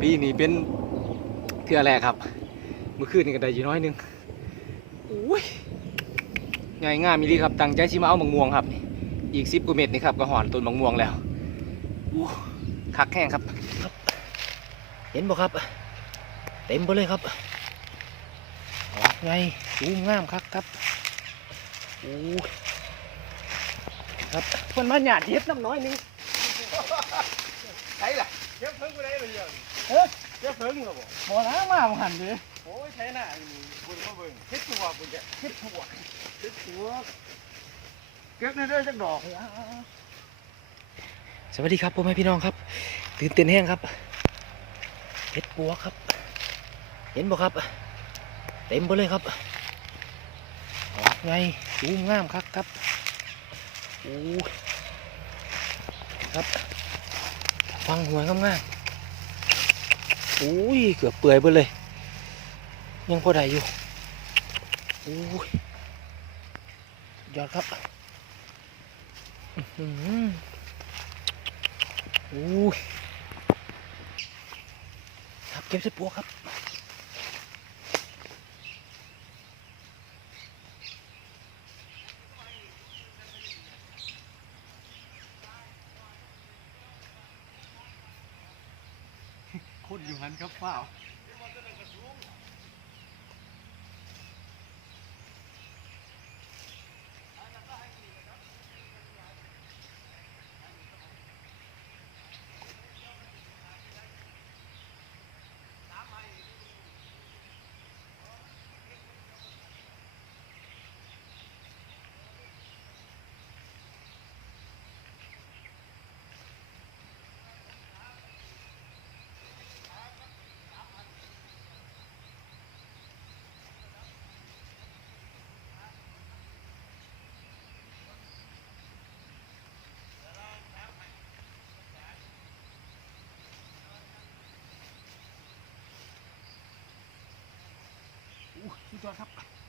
ปีนี้เป็นเทือแรกครับ เมื่อคืนนี่ก็ได้อยู่น้อยหนึงอุ้ยใหญ่งามมีดีครับตั้งใจชิมาเอามังม่วงครับ อีกสิบกว่าเม็ดนี่ครับก็หอนต้นมังม่วงแล้วอู้คักแห้งครับครับ เห็นบ่ครับ เต็มไปเลยครับออกไงสูงงามครับครับโอ้ยครับมันมาหยาดเย็บน้ำน้อยหนึงใช่ล่ะเก็บเพิ่งกูได้เลยเยอะเฮ้ยเก็บ เพิ่งเหรอบ่บ่นะมาบ่หันเลยโอ้ยใช่น่ะไอ้นี่บุญมาเบิ่งเฮ็ดตัวบุญจะเฮ็ดตัวเฮ็ดตัวเก็บได้เด้อจักดอกสวัสดีครับพ่อแม่พี่น้องครับ ตื่นเต้นแห้งครับเห็ดปัวครับ เห็นบ่ครับ เต็มไปเลยครับออกไงสูงงามครับครับโอ้ครับ ฟังหัวงามๆโอุ้ยเกือบเปื่อยไปเลย ยังพอได้อยู่อุ้ยยอดครับอื้อหือโอ้ยครับเก็บเส่ปัวครับ คนอยู่หันครับเปล่าอู้ สุดยอดครับ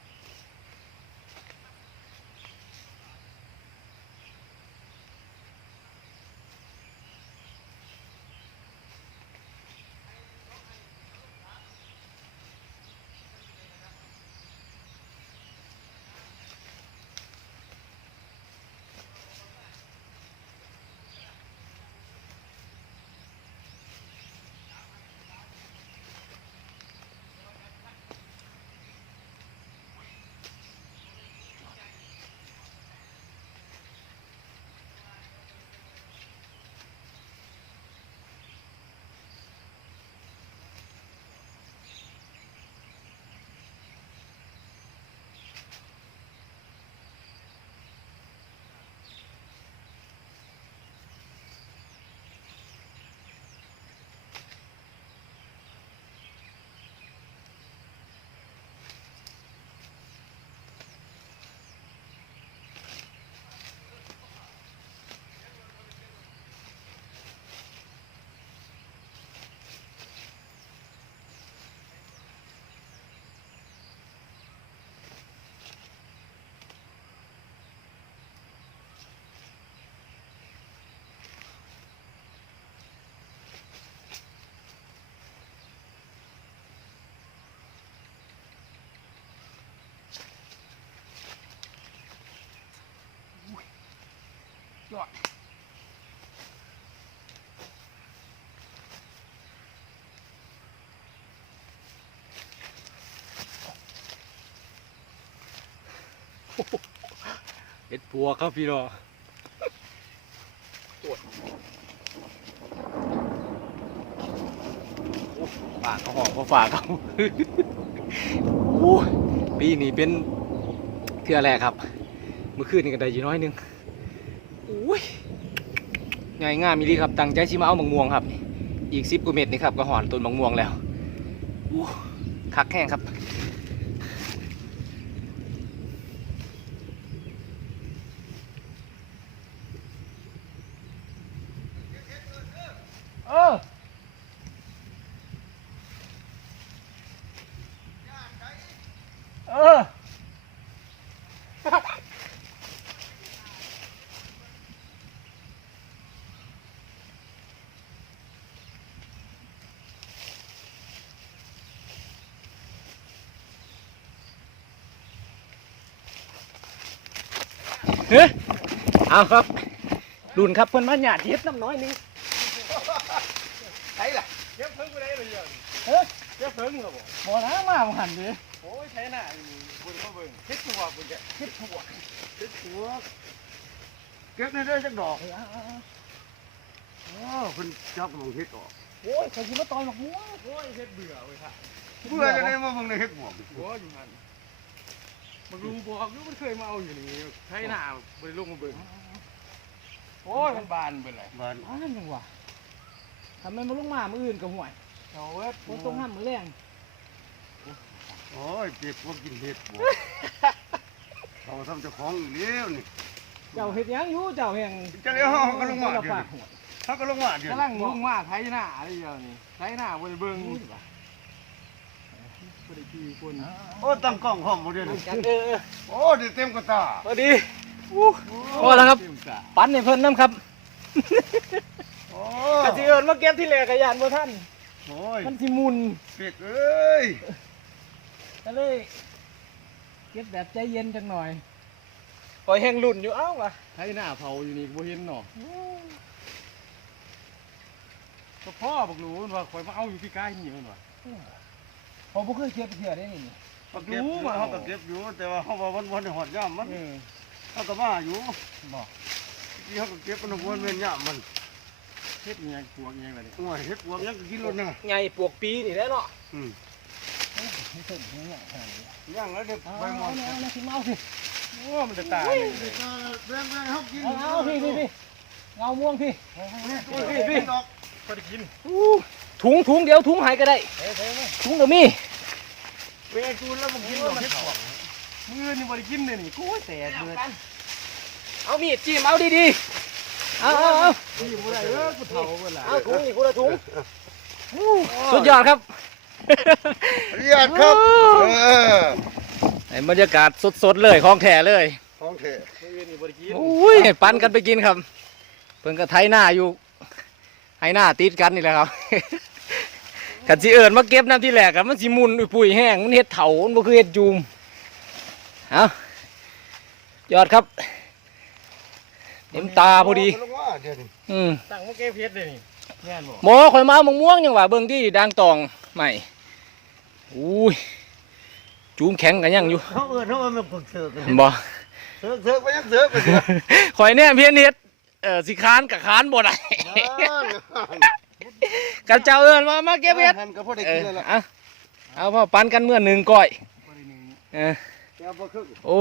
ยอดเฮ็ดปัวครับพี่น้องฝากเขาหอมเขาฝากเขาโอ้ยปีนี้เป็นเทือแรกครับ เมื่อคืนนี่ก็ได้อยู่น้อยนึง อุ้ยใหญ่งามมีดีครับตั้งใจชิมาเอามังม่วงครับ อีกสิบกว่าเม็ดนี่ครับก็หอนต้นมังม่วงแล้วอู้คักแห้งครับเออเออ เฮ้ยเอาครับดุนครับเพิ่นมาหยาดเฮ็ดน้ำน้อยหนึงใช่ล่ะเก็บเพิ่งไปได้เลยยังเฮ้ยเก็บเพิ่งเหรอบ่บ่นะมาบ่หันเด้อโอ้ยใช่น่ะอยู่บนมาเบิ่งเฮ็ดตัวบนแกเฮ็ดตัวเฮ็ดตัวเก็บได้ได้จักดอกอ๋อเพิ่นจับมองเฮ็ดออกโอ้ยเขาสิมาต่อยหมกม่วงโอ้ยเฮ็ดเบื่อเว้ยท่าเบื่อจะได้มาเบิ่งในเฮ็ดบวกโอ้ยอยู่นั่น มันรู้บอกอยู่มันเคยมาเอาอยู่นี่ใช่น่ะบ่ได้ลงมาเบิ่งโอ้ยมันบานเบิ่นเลยบานอ้านจังหวะทำไมมาลงมามื้ออื่นก็ห่วยเอาเว้ยฝนตกห้ามมื้อแรงโอ้ยเจ็บพวกกินเห็ดบวกเขาทำเจ้าของอีกแล้วนี่เจ้าเฮ็ดหยังอยู่เจ้าแห่งเจ้าเดี๋ยวเฮาก็ลงมาเดี๋ยวฝากหัวเขาก็ลงมาเดี๋ยวกำลังลงมาไทยหน้าอะไรอย่างนี้ไทยหน้าบริเบิงบริกี คนโอ้ตั้งกล้องพร้อมหมดเดี๋ยวนี้กันเออโอ้เดี๋ยวเต็มกระตาพอดีพอแล้วครับเต็มสาปั้นให้เพิ่นน้ำครับโอ้กะสิเอิ้นมาเก็บที่แลกะยานบ่ทันโอ้ยมันสิมุนเป็ดเอ้ยก็เลยเก็บแบบใจเย็นจังหน่อยปล่อยแห้งลุ่นอยู่เอ้าว่ะไทยหน้าเผาอยู่นี่บ่เห็นเนาะก็พ่อบอกรู้ว่าคอยมาเอาอยู่ที่ใกล้นี่มันว่ะ ผมบ่เคยเก็บเทื่อได้นี่เขาเก็บอยู่เขาก็เก็บอยู่ แต่ว่าเขาว่าวันวันหอดย่ามมันเออเขาก็มาอยู่บอกที่เขาก็เก็บมันวนเวียนย่ามมันเฮ็ดอิหยังปวกอิหยังอะไรนี่โอ้ยเฮ็ดบวกยังก็กินรถนะใหญ่ปวกปีนี่แหละเนาะอืมไม่เพิ่นนี่เนี่ยย่างแล้วเด็กเอาใบหมเอาอนเอาเอาสิมาเอาสิโอ้มันจะตายเลยแรงแรงเขากินเอาเอาพี่พี่พี่เงาม่วงพี่พี่พี่ดอกพอได้กิน ถุงถุงเดี๋ยวถุงหายก็ได้ถุงเดี๋ยวมีเวลากูแล้วมันกินดอกเฮ็ดบวกมือนี่บริกินเลยนี่กูแตกเลยเอามีดจิ้มเอาดีๆ เอาเอาเอาที่บ่ได้เออกูเฒ่าเบิดล่ะเอาถุงนี่คนละถุงสุดยอดครับเรียกครับเออในบรรยากาศสดๆเลยของแท้เลยของเถอะมือนี่บริกินอุ้ยปันกันไปกินครับ เพิ่นก็ไถหน้าอยู่ไถหน้าติดกันนี่แหละครับ กันสิเอิญมาเก็บน้ำที่แหลกกันมันสิมุนอุ้ยปุยแห้งมันเห็ดเถามันบ่คือเห็ดจูมเอายอดครับเต็มตาพอดีลงมาเดี๋ยวนี้อืมตั้งมาเก็บเฮ็ดเลยนี่แม่นบ่หมอข่อยมาเอามะม่วงยังว่าเบิ่งที่ดังตองใหม่อุ้ยจูมแข็งกันยังอยู่เขาเอิ้นเขาว่ามันเพิ่งเสิร์ฟกันบ่เสิร์ฟเสิร์ฟไปยังเสิร์ฟไปเสิร์ฟข่อยเนี่ยเพี้ยนเฮ็ดเออสิค้านกับค้านบ่ได้ กันเจ้าเอิ้นว่ามาเก็บเฮ็ดหันก็พอได้เอกินอแล้วล่ะเอาเอาพ่อปันกันเมื่อหนึ่งก้อยบ่ได้หนึ่งเออ แต่บ่ครึ่งโอ้